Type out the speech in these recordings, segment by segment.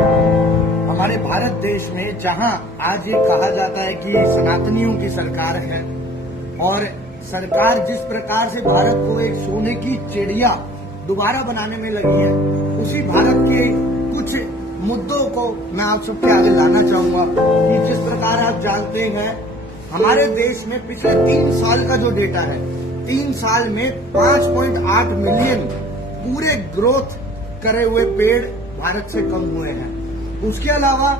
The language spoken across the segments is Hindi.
हमारे भारत देश में जहां आज ये कहा जाता है कि सनातनियों की सरकार है और सरकार जिस प्रकार से भारत को एक सोने की चिड़िया दोबारा बनाने में लगी है, उसी भारत के कुछ मुद्दों को मैं आप सबके आगे लाना चाहूंगा कि जिस प्रकार आप जानते हैं हमारे देश में पिछले 3 साल का जो डेटा है, 3 साल में 5.8 मिलियन पूरे ग्रोथ करे हुए पेड़ भारत से कम हुए हैं। उसके अलावा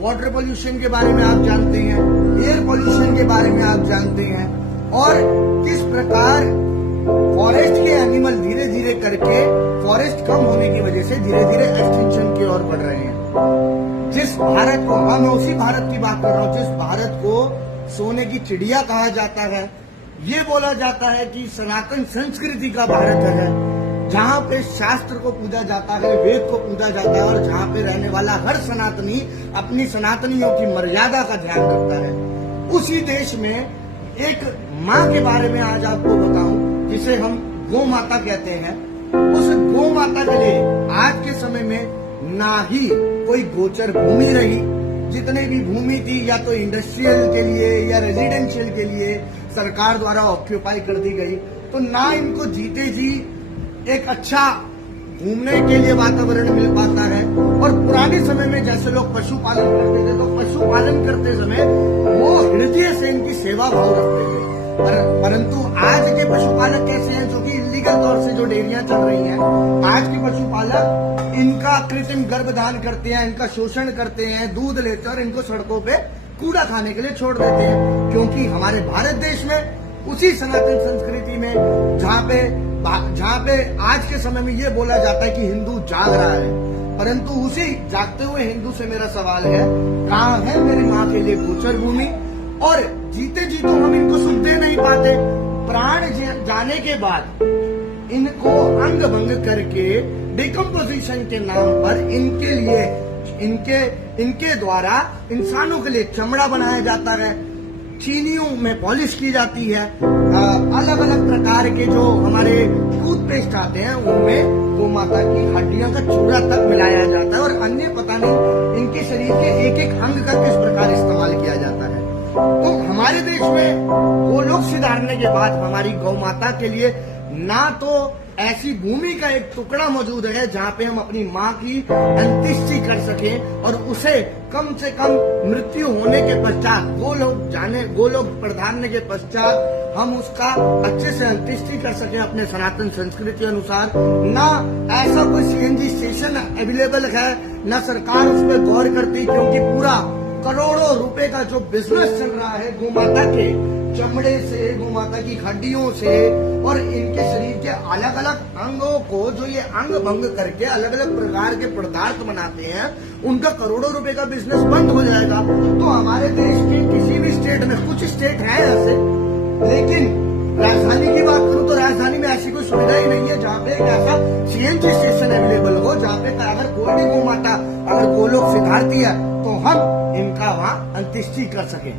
वाटर पोल्यूशन के बारे में आप जानते हैं, एयर पोल्यूशन के बारे में आप जानते हैं और किस प्रकार फॉरेस्ट के एनिमल धीरे धीरे करके फॉरेस्ट कम होने की वजह से धीरे धीरे एक्सटिंक्शन की ओर बढ़ रहे हैं। जिस भारत को, मैं उसी भारत की बात कर रहा हूँ, जिस भारत को सोने की चिड़िया कहा जाता है, ये बोला जाता है कि सनातन संस्कृति का भारत है, जहाँ पे शास्त्र को पूजा जाता है, वेद को पूजा जाता है और जहाँ पे रहने वाला हर सनातनी अपनी सनातनियों की मर्यादा का ध्यान रखता है। उसी देश में एक माँ के बारे में आज आपको बताऊं, जिसे हम गौ माता कहते हैं। उस गौ माता के लिए आज के समय में ना ही कोई गोचर भूमि रही, जितने भी भूमि थी या तो इंडस्ट्रियल के लिए या रेजिडेंशियल के लिए सरकार द्वारा ऑक्यूपाई कर दी गई, तो ना इनको जीते जी एक अच्छा घूमने के लिए वातावरण मिल पाता है। और पुराने समय में जैसे लोग पशुपालन करते थे, तो पशुपालन करते समय वो हृदय से इनकी सेवा भाव रखते थे। परंतु आज के पशुपालक कैसे हैं, जो कि इलीगल तौर से जो डेयरियां चल रही हैं, आज के पशुपालक इनका कृत्रिम गर्भधान करते हैं, इनका शोषण करते हैं, दूध लेते हैं और इनको सड़कों पे कूड़ा खाने के लिए छोड़ देते हैं। क्योंकि हमारे भारत देश में उसी सनातन संस्कृति में जहाँ पे आज के समय में ये बोला जाता है कि हिंदू जाग रहा है, परंतु उसी जागते हुए हिंदू से मेरा सवाल है, कहाँ है मेरी माँ के लिए गोचर भूमि? और जीते जी तो हम इनको सुख दे नहीं पाते, प्राण जाने के बाद इनको अंग भंग करके डिकम्पोजिशन के नाम पर इनके लिए इनके द्वारा इंसानों के लिए चमड़ा बनाया जाता है, चीनियों में पॉलिश की जाती है, अलग अलग प्रकार के जो हमारे टूथपेस्ट आते हैं उनमें गौ माता की हड्डियों का चूड़ा तक मिलाया जाता है और अन्य पता नहीं इनके शरीर के एक एक अंग का किस प्रकार इस्तेमाल किया जाता है। तो हमारे देश में वो लोग सुधारने के बाद हमारी गौ माता के लिए ना तो ऐसी भूमि का एक टुकड़ा मौजूद है जहाँ पे हम अपनी माँ की अंत्येष्टि कर सकें और उसे कम से कम मृत्यु होने के पश्चात गोलोक प्रधान्य के पश्चात हम उसका अच्छे से अंत्येष्टि कर सकें अपने सनातन संस्कृति अनुसार। ना ऐसा कोई सीएनजी स्टेशन अवेलेबल है, ना सरकार उस पर गौर करती, क्योंकि पूरा करोड़ों रुपए का जो बिजनेस चल रहा है गौ माता के चमड़े से, गौ माता की हड्डियों से और इनके शरीर के अलग अलग अंगों को जो ये अंग भंग करके अलग अलग प्रकार के पदार्थ बनाते हैं, उनका करोड़ों रुपए का बिजनेस बंद हो जाएगा। तो हमारे देश के किसी भी स्टेट में, कुछ स्टेट है ऐसे, लेकिन राजधानी की बात करूं तो राजधानी में ऐसी कोई सुविधा ही नहीं है जहाँ पे एक ऐसा सीएनजी स्टेशन अवेलेबल हो, जहाँ पे अगर कोई भी गौ माता अगर गोलोक सिधारती है तो हम इनका वहाँ अंत्येष्टि कर सकें।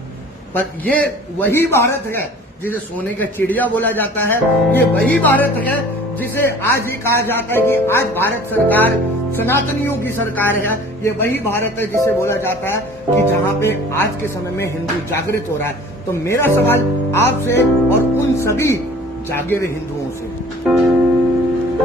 पर ये वही भारत है जिसे सोने का चिड़िया बोला जाता है, ये वही भारत है जिसे आज ये कहा जाता है कि आज भारत सरकार सनातनियों की सरकार है। ये वही भारत है जिसे बोला जाता है कि जहाँ पे आज के समय में हिंदू जागृत हो रहा है। तो मेरा सवाल आपसे और उन सभी जागे हुए हिंदुओं से,